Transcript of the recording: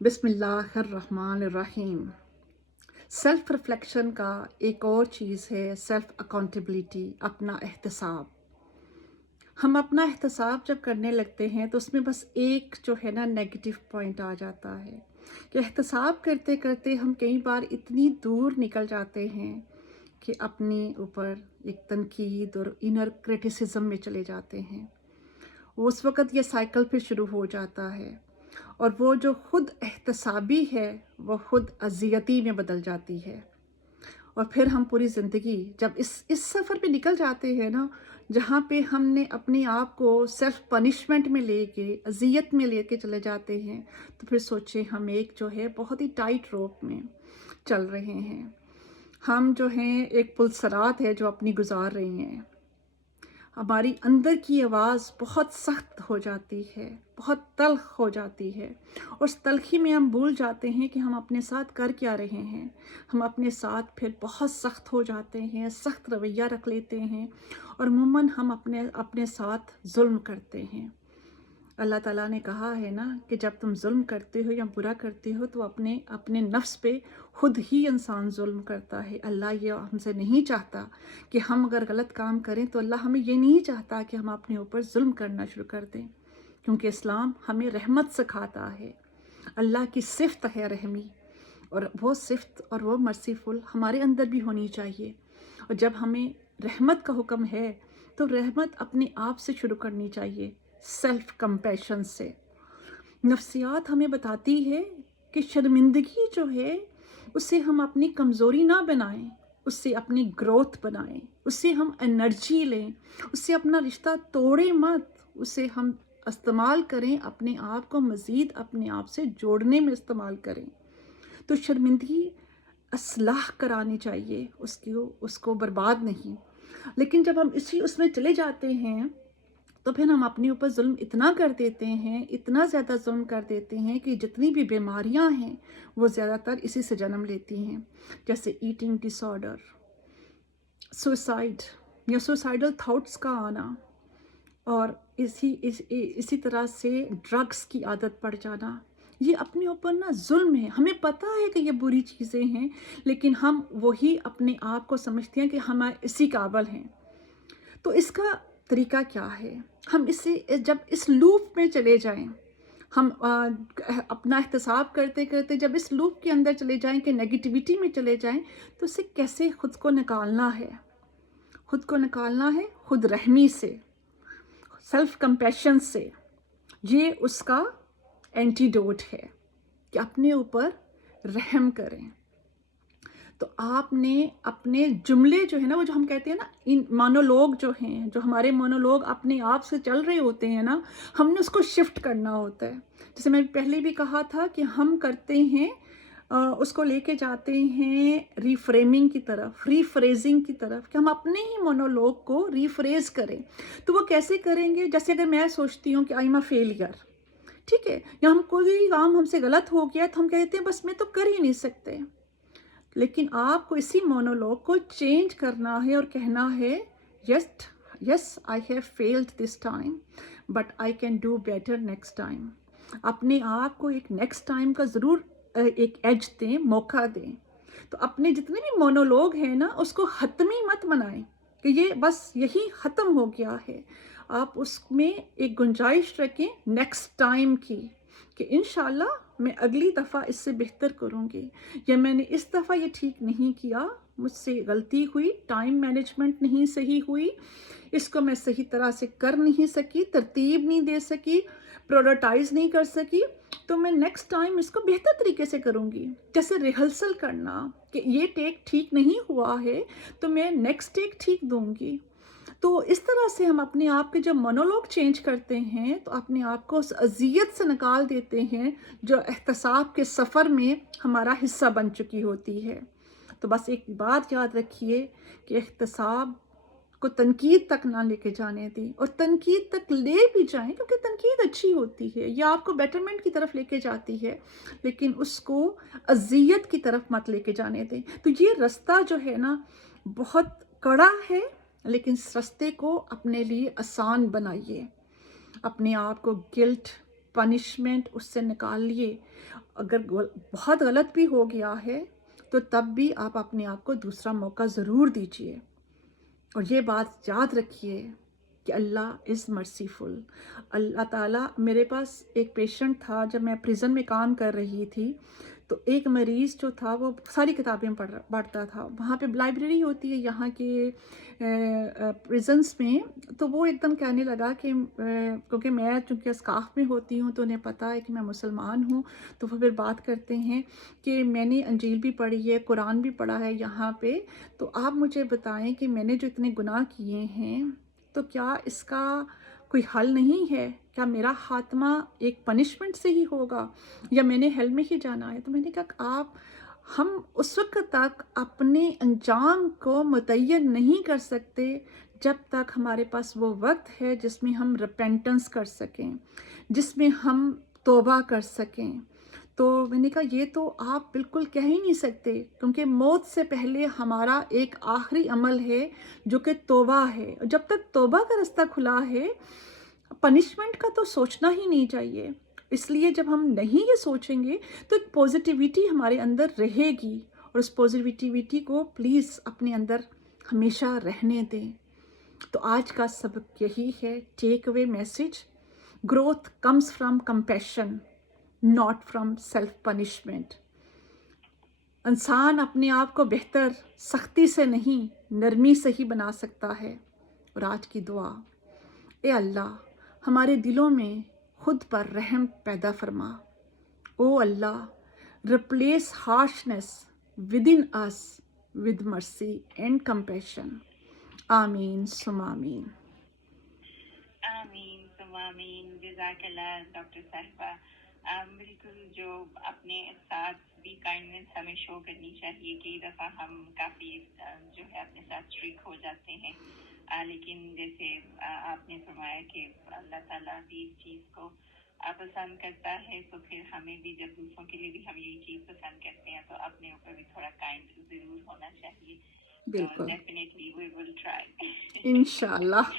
बिस्मिल्लाहिर्रहमानिर्रहीम। Self reflection का एक और चीज़ है सेल्फ अकाउंटेबिलिटी, अपना एहतसाब। हम अपना एहतसाब जब करने लगते हैं तो उसमें बस एक जो है ना नेगेटिव पॉइंट आ जाता है कि एहतसाब करते करते हम कई बार इतनी दूर निकल जाते हैं कि अपने ऊपर एक तनकीद और इनर क्रिटिसिज्म में चले जाते हैं। उस वक़्त ये साइकिल फिर शुरू हो जाता है और वो जो ख़ुद एहतसाबी है वो ख़ुद अज़ियती में बदल जाती है। और फिर हम पूरी ज़िंदगी जब इस सफ़र पे निकल जाते हैं ना, जहाँ पे हमने अपने आप को सेल्फ पनिशमेंट में लेके अज़ियत में लेके चले जाते हैं, तो फिर सोचें हम एक जो है बहुत ही टाइट रोप में चल रहे हैं। हम जो हैं एक पुलसरात है जो अपनी गुजार रही हैं। हमारी अंदर की आवाज़ बहुत सख्त हो जाती है, बहुत तल्ख़ हो जाती है। उस तलख़ी में हम भूल जाते हैं कि हम अपने साथ कर क्या रहे हैं। हम अपने साथ फिर बहुत सख्त हो जाते हैं, सख्त रवैया रख लेते हैं और अमूमन हम अपने साथ जुल्म करते हैं। अल्लाह ताला ने कहा है ना कि जब तुम जुल्म करते हो या बुरा करते हो तो अपने नफ्स पे खुद ही इंसान जुल्म करता है। अल्लाह ये हमसे नहीं चाहता कि हम अगर गलत काम करें, तो अल्लाह हमें ये नहीं चाहता कि हम अपने ऊपर जुल्म करना शुरू कर दें, क्योंकि इस्लाम हमें रहमत सिखाता है। अल्लाह की सिफ़त है रहमी, और वो सिफ़त और वो मर्सीफुल हमारे अंदर भी होनी चाहिए। और जब हमें रहमत का हुक्म है तो रहमत अपने आप से शुरू करनी चाहिए, सेल्फ कंपैशन से। नफ्सियात हमें बताती है कि शर्मिंदगी जो है उससे हम अपनी कमज़ोरी ना बनाएं, उससे अपनी ग्रोथ बनाएं, उससे हम एनर्जी लें, उससे अपना रिश्ता तोड़ें मत, उससे हम इस्तेमाल करें, अपने आप को मज़ीद अपने आप से जोड़ने में इस्तेमाल करें। तो शर्मिंदगी असलाह करानी चाहिए, उसको बर्बाद नहीं। लेकिन जब हम उसमें चले जाते हैं तो फिर हम अपने ऊपर जुल्म इतना कर देते हैं, इतना ज़्यादा जुल्म कर देते हैं कि जितनी भी बीमारियां हैं वो ज़्यादातर इसी से जन्म लेती हैं, जैसे ईटिंग डिसऑर्डर, सुसाइड या सुसाइडल थॉट्स का आना, और इसी तरह से ड्रग्स की आदत पड़ जाना। ये अपने ऊपर ना जुल्म है। हमें पता है कि ये बुरी चीज़ें हैं, लेकिन हम वही अपने आप को समझते हैं कि हम इसी काबिल हैं। तो इसका तरीका क्या है? हम जब इस लूप में चले जाएं, हम अपना एहतसाब करते करते जब इस लूप के अंदर चले जाएं कि नेगेटिविटी में चले जाएं, तो इससे कैसे ख़ुद को निकालना है? ख़ुद को निकालना है खुद रहमी से, सेल्फ कंपैशन से। ये उसका एंटीडोट है कि अपने ऊपर रहम करें। तो आपने अपने जुमले जो है ना, वो जो हम कहते हैं ना, इन मोनोलॉग जो हैं, जो हमारे मोनोलॉग अपने आप से चल रहे होते हैं ना, हमने उसको शिफ्ट करना होता है। जैसे मैं पहले भी कहा था कि हम करते हैं उसको लेके जाते हैं रीफ्रेमिंग की तरफ, रीफ्रेजिंग की तरफ, कि हम अपने ही मोनोलॉग को रीफ्रेज करें। तो वो कैसे करेंगे? जैसे अगर मैं सोचती हूँ कि आई एम अ फेलियर, ठीक है, या हम कोई भी काम हमसे गलत हो गया तो हम कहते हैं बस मैं तो कर ही नहीं सकते। लेकिन आपको इसी मोनोलॉग को चेंज करना है और कहना है yes I have failed this time but I can do better next time. अपने आप को एक नेक्स्ट टाइम का ज़रूर एक एज दें, मौका दें। तो अपने जितने भी मोनोलॉग हैं ना, उसको ख़त्मी मत बनाएं कि ये बस यही ख़त्म हो गया है। आप उसमें एक गुंजाइश रखें नेक्स्ट टाइम की, कि इंशाल्लाह मैं अगली दफ़ा इससे बेहतर करूँगी, या मैंने इस दफ़ा ये ठीक नहीं किया, मुझसे गलती हुई, टाइम मैनेजमेंट नहीं सही हुई, इसको मैं सही तरह से कर नहीं सकी, तरतीब नहीं दे सकी, प्रायोरिटाइज नहीं कर सकी, तो मैं नेक्स्ट टाइम इसको बेहतर तरीके से करूँगी। जैसे रिहर्सल करना कि ये टेक ठीक नहीं हुआ है तो मैं नेक्स्ट टेक ठीक दूँगी। तो इस तरह से हम अपने आप के जब मोनोलॉग चेंज करते हैं तो अपने आप को उस अज़ियत से निकाल देते हैं जो एहतसाब के सफ़र में हमारा हिस्सा बन चुकी होती है। तो बस एक बात याद रखिए कि एहतसाब को तनकीद तक ना लेके जाने दें, और तनकीद तक ले भी जाएं क्योंकि तनकीद अच्छी होती है, या आपको बेटरमेंट की तरफ लेके जाती है, लेकिन उसको अज़ियत की तरफ मत लेके जाने दें। तो ये रास्ता जो है ना बहुत कड़ा है, लेकिन इस रास्ते को अपने लिए आसान बनाइए। अपने आप को गिल्ट, पनिशमेंट उससे निकालिए। अगर बहुत गलत भी हो गया है तो तब भी आप अपने आप को दूसरा मौका ज़रूर दीजिए। और ये बात याद रखिए कि अल्लाह इज़ मर्सीफुल। अल्लाह ताला, मेरे पास एक पेशेंट था जब मैं प्रिज़न में काम कर रही थी, तो एक मरीज़ जो था वो सारी किताबें पढ़ता था। वहाँ पे लाइब्रेरी होती है यहाँ के प्रिजन्स में। तो वो एकदम कहने लगा कि क्योंकि मैं चूँकि स्काफ में होती हूँ तो उन्हें पता है कि मैं मुसलमान हूँ, तो वो फिर बात करते हैं कि मैंने अंजील भी पढ़ी है, कुरान भी पढ़ा है यहाँ पे, तो आप मुझे बताएं कि मैंने जो इतने गुनाह किए हैं तो क्या इसका कोई हल नहीं है? क्या मेरा खात्मा एक पनिशमेंट से ही होगा या मैंने हेल में ही जाना है? तो मैंने कहा आप, हम उस वक़्त तक अपने अंजाम को मुतय्यन नहीं कर सकते जब तक हमारे पास वो वक़्त है जिसमें हम रिपेंटेंस कर सकें, जिसमें हम तौबा कर सकें। तो मैंने कहा ये तो आप बिल्कुल कह ही नहीं सकते, क्योंकि मौत से पहले हमारा एक आखिरी अमल है जो कि तौबा है। जब तक तौबा का रास्ता खुला है, पनिशमेंट का तो सोचना ही नहीं चाहिए। इसलिए जब हम नहीं ये सोचेंगे तो एक पॉजिटिविटी हमारे अंदर रहेगी, और उस पॉजिटिविटी को प्लीज़ अपने अंदर हमेशा रहने दें। तो आज का सबक यही है, take away message, growth comes from compassion, not from self punishment. इंसान अपने आप को बेहतर सख्ती से नहीं, नरमी से ही बना सकता है। और आज की दुआ, ए अल्लाह, हमारे दिलों में खुद पर रहम पैदा फरमा। ओ अल्लाह, replace harshness within us with mercy and compassion. आमीन सुम आमीन। आमीन तुम आमीन। जज़ाकल्लाह डॉक्टर साहिबा। बिल्कुल, जो अपने साथ भी काइंडनेस हमें शो करनी चाहिए। कई दफ़ा हम काफ़ी जो है अपने साथ स्ट्रिक हो जाते हैं, लेकिन जैसे आपने फरमाया कि अल्लाह ताला भी इस चीज़ को पसंद करता है, तो फिर हमें भी जब दूसरों के लिए भी हम यही चीज़ पसंद करते हैं तो अपने ऊपर भी थोड़ा काइंड ज़रूर होना चाहिए। तो बिल्कुल, डेफिनेटली वी विल ट्राई। इंशाल्लाह।